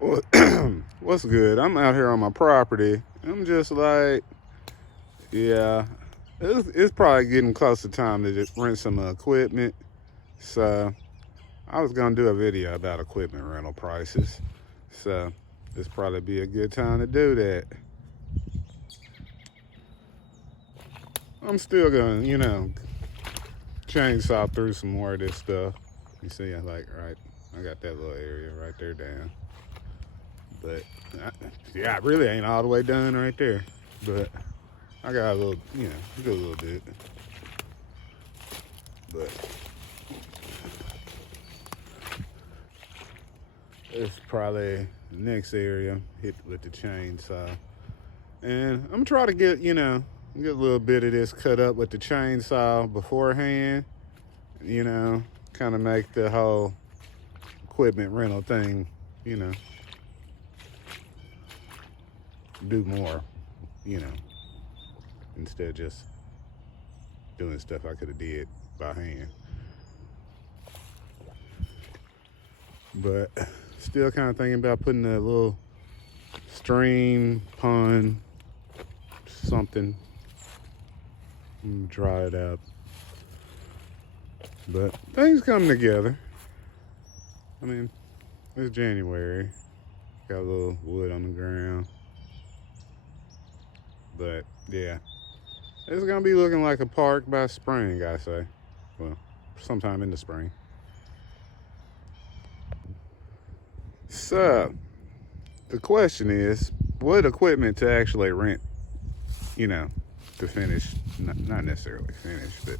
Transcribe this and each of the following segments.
Well, what's good? I'm out here on my property. I'm just like, yeah, it's probably getting close to time to just rent some equipment. So I was gonna do a video about equipment rental prices. So this probably be a good time to do that. I'm still gonna, chainsaw through some more of this stuff. You see, I got that little area right there down. But I really ain't all the way done right there. But I got a little, a good little bit. But it's probably the next area hit with the chainsaw. And I'm trying to get a little bit of this cut up with the chainsaw beforehand, you know, kind of make the whole equipment rental thing, you know, do more, you know, instead of just doing stuff I could have did by hand. But still kind of thinking about putting a little stream, pond, something, and dry it out. But things come together. I mean, it's January. Got a little wood on the ground. But yeah, it's gonna be looking like a park by spring, I say. Well, sometime in the spring. So the question is, what equipment to actually rent? You know, to finish, not necessarily finish, but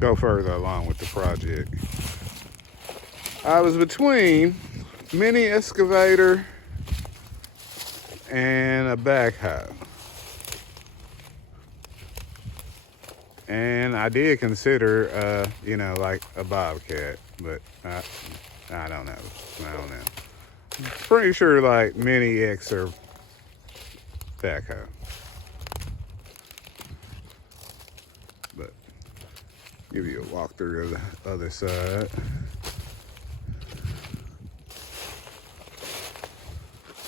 go further along with the project. I was between mini excavator and a backhoe. And I did consider, like a bobcat, but I don't know. I don't know. Pretty sure like mini X or backhoe. But give you a walkthrough of the other side.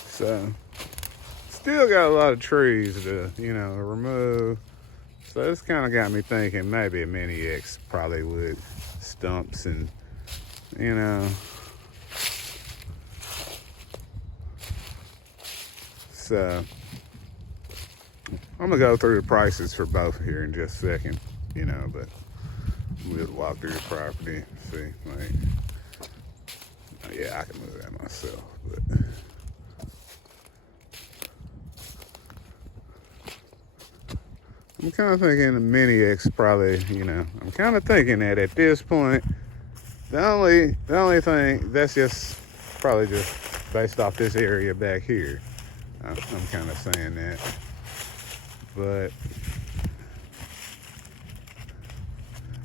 So still got a lot of trees to, remove. So this kind of got me thinking maybe a mini X probably would stumps and, you know. So I'm gonna go through the prices for both here in just a second, but we'll walk through the property, see, like, yeah, I can move that myself, but. I'm kind of thinking the Mini X probably, I'm kind of thinking that at this point, the only thing, that's just probably just based off this area back here. I'm kind of saying that. But,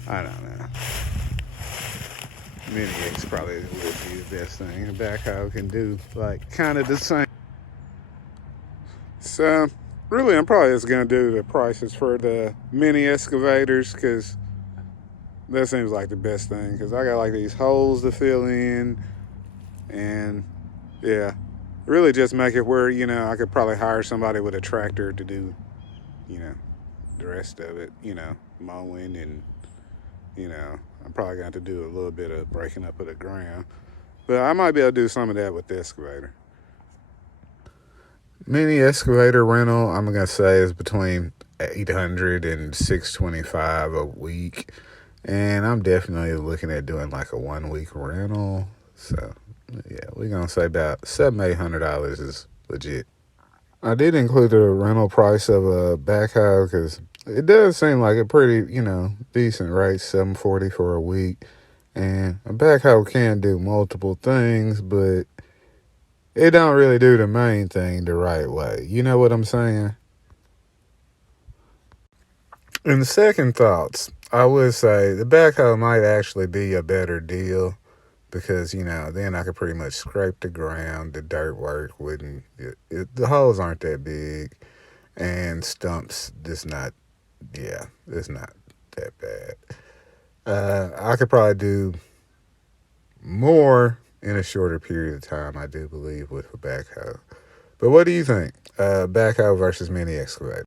I don't know. Mini X probably would be the best thing. The backhoe can do, like, kind of the same. So, really, I'm probably just going to do the prices for the mini excavators because that seems like the best thing because I got like these holes to fill in and yeah, really just make it where, I could probably hire somebody with a tractor to do, the rest of it, mowing and, I'm probably going to do a little bit of breaking up of the ground. But I might be able to do some of that with the excavator. Mini excavator rental, I'm gonna say, is between 800 and 625 a week, and I'm definitely looking at doing like a 1 week rental. So yeah, we're gonna say about $700-800 is legit. I did include the rental price of a backhoe because it does seem like a pretty decent rate, $740 for a week, and a backhoe can do multiple things, but it don't really do the main thing the right way. You know what I'm saying? In the second thoughts, I would say the backhoe might actually be a better deal because, then I could pretty much scrape the ground. The dirt work wouldn't, the holes aren't that big and stumps just not, yeah, it's not that bad. I could probably do more in a shorter period of time, I do believe, with a backhoe. But what do you think? Backhoe versus mini excavator?